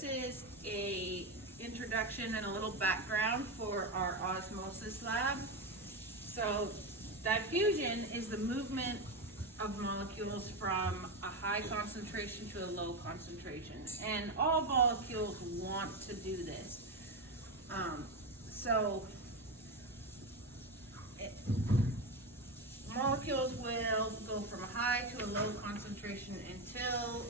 this is a introduction and a little background for our osmosis lab. So diffusion is the movement of molecules from a high concentration to a low concentration, and all molecules want to do this. Molecules will go from a high to a low concentration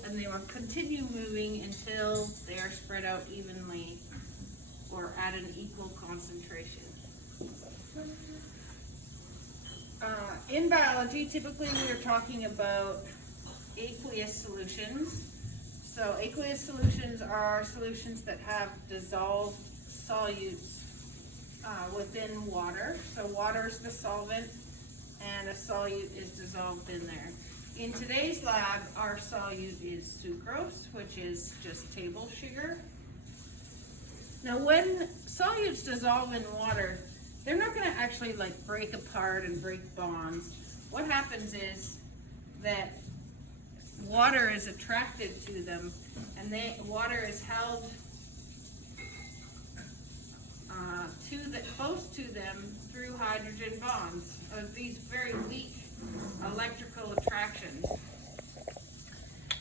and they will continue moving until they are spread out evenly or at an equal concentration. In biology, typically we are talking about aqueous solutions. So aqueous solutions are solutions that have dissolved solutes within water. So water is the solvent and a solute is dissolved in there. In today's lab, our solute is sucrose, which is just table sugar. Now when solutes dissolve in water, they're not going to actually like break apart and break bonds. What happens is that water is attracted to them, and water is held close to them through hydrogen bonds of these very weak electrical attractions.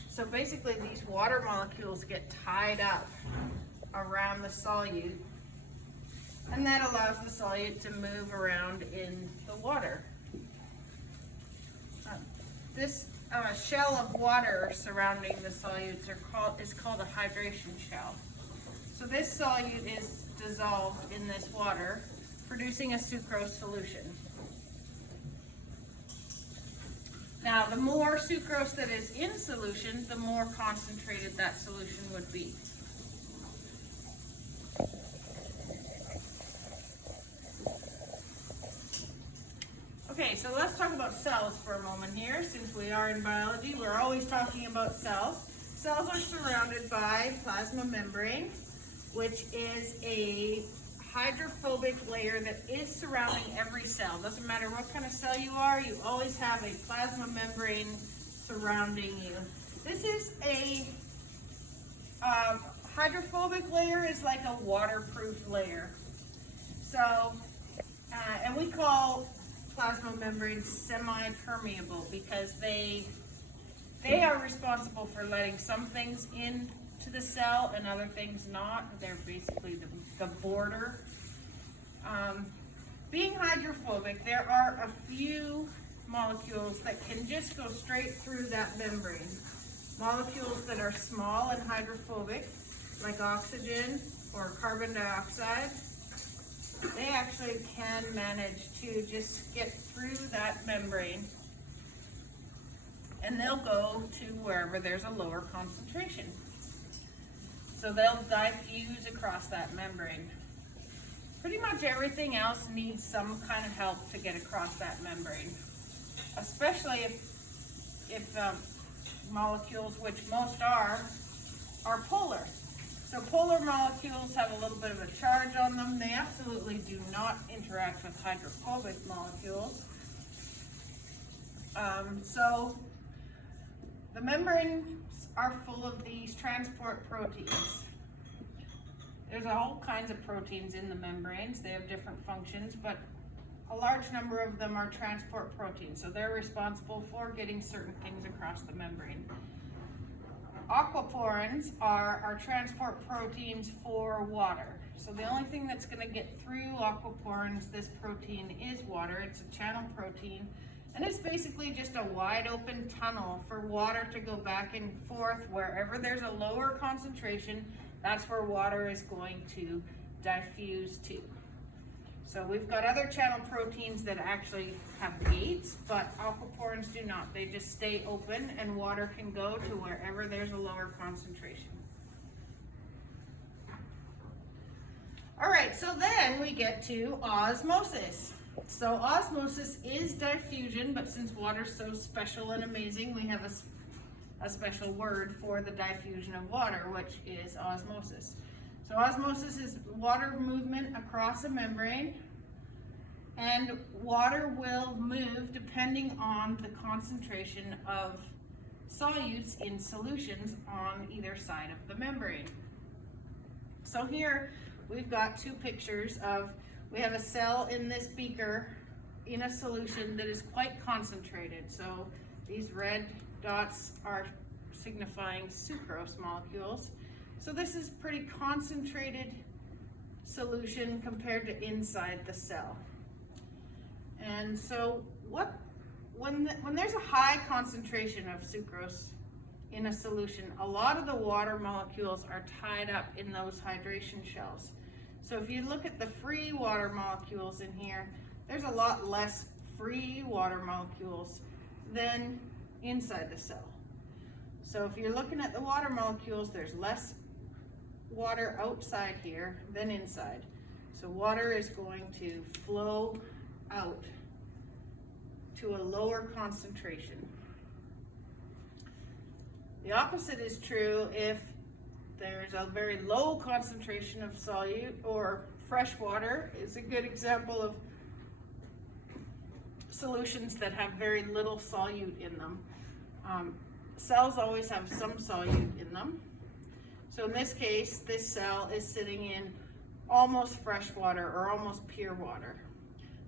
So basically these water molecules get tied up around the solute, and that allows the solute to move around in the water. This shell of water surrounding the solutes is called a hydration shell. So this solute is dissolved in this water, producing a sucrose solution. Now, the more sucrose that is in solution, the more concentrated that solution would be. Okay, so let's talk about cells for a moment here. Since we are in biology, we're always talking about cells. Cells are surrounded by plasma membrane, which is a hydrophobic layer that is surrounding every cell. Doesn't matter what kind of cell you are, you always have a plasma membrane surrounding you. This is a hydrophobic layer is like a waterproof layer. So, and we call plasma membranes semi-permeable because they are responsible for letting some things into the cell and other things not. They're basically the border. Being hydrophobic, there are a few molecules that can just go straight through that membrane. Molecules that are small and hydrophobic, like oxygen or carbon dioxide, they actually can manage to just get through that membrane, and they'll go to wherever there's a lower concentration. So they'll diffuse across that membrane. Pretty much everything else needs some kind of help to get across that membrane, especially if molecules, which most are polar. So polar molecules have a little bit of a charge on them. They absolutely do not interact with hydrophobic molecules. So the membranes are full of these transport proteins. There's all kinds of proteins in the membranes. They have different functions, but a large number of them are transport proteins. So they're responsible for getting certain things across the membrane. Aquaporins are transport proteins for water. So the only thing that's going to get through aquaporins, this protein, is water. It's a channel protein, and it's basically just a wide open tunnel for water to go back and forth. Wherever there's a lower concentration, that's where water is going to diffuse to. So we've got other channel proteins that actually have gates, but aquaporins do not. They just stay open and water can go to wherever there's a lower concentration. All right, so then we get to osmosis. So osmosis is diffusion, but since water's so special and amazing, we have a special word for the diffusion of water, which is osmosis. So osmosis is water movement across a membrane, and water will move depending on the concentration of solutes in solutions on either side of the membrane. So here we've got two pictures of, we have a cell in this beaker in a solution that is quite concentrated. So these red dots are signifying sucrose molecules. So this is pretty concentrated solution compared to inside the cell. And so when there's a high concentration of sucrose in a solution, a lot of the water molecules are tied up in those hydration shells. So if you look at the free water molecules in here, there's a lot less free water molecules than inside the cell. So if you're looking at the water molecules, there's less water outside here than inside. So water is going to flow out to a lower concentration. The opposite is true if there's a very low concentration of solute, or fresh water is a good example of solutions that have very little solute in them. Cells always have some solute in them. So in this case, this cell is sitting in almost fresh water or almost pure water.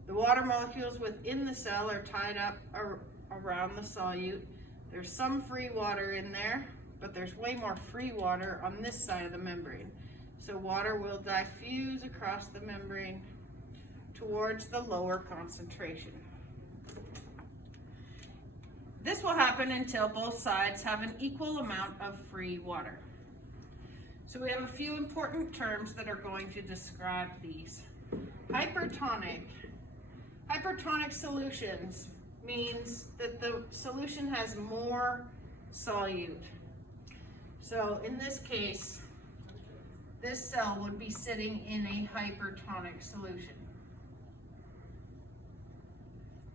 The water molecules within the cell are tied up around the solute. There's some free water in there, but there's way more free water on this side of the membrane. So water will diffuse across the membrane towards the lower concentration. This will happen until both sides have an equal amount of free water. So we have a few important terms that are going to describe these. Hypertonic. Hypertonic solutions means that the solution has more solute. So in this case, this cell would be sitting in a hypertonic solution.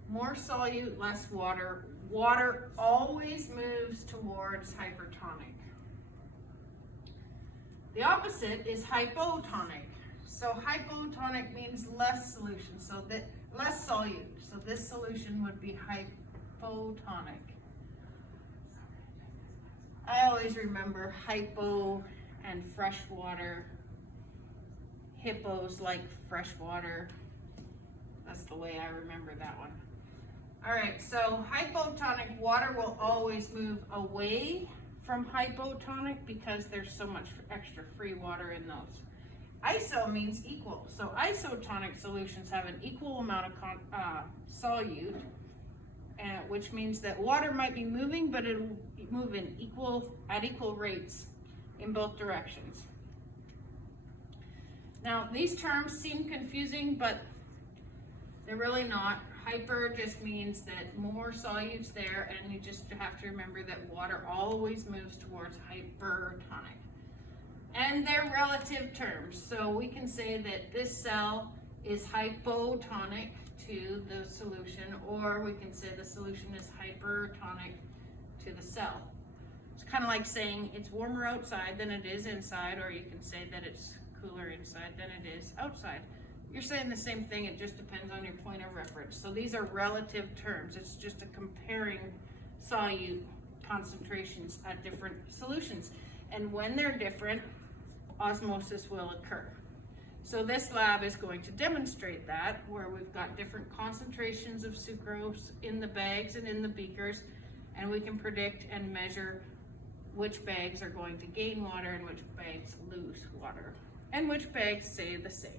More solute, less water. Water always moves towards hypertonic. The opposite is hypotonic. So hypotonic means less solution, so that less solute. So this solution would be hypotonic. I always remember hypo and fresh water. Hippos like fresh water. That's the way I remember that one. All right, so hypotonic water will always move away from hypotonic because there's so much extra free water in those. Iso means equal. So isotonic solutions have an equal amount of solute, which means that water might be moving, but it'll move at equal rates in both directions. Now, these terms seem confusing, but they're really not. Hyper just means that more solute's there, and you just have to remember that water always moves towards hypertonic. And they're relative terms. So we can say that this cell is hypotonic to the solution, or we can say the solution is hypertonic to the cell. It's kind of like saying it's warmer outside than it is inside, or you can say that it's cooler inside than it is outside. You're saying the same thing, it just depends on your point of reference. So these are relative terms. It's just a comparing solute concentrations at different solutions. And when they're different, osmosis will occur. So this lab is going to demonstrate that, where we've got different concentrations of sucrose in the bags and in the beakers, and we can predict and measure which bags are going to gain water and which bags lose water, and which bags stay the same.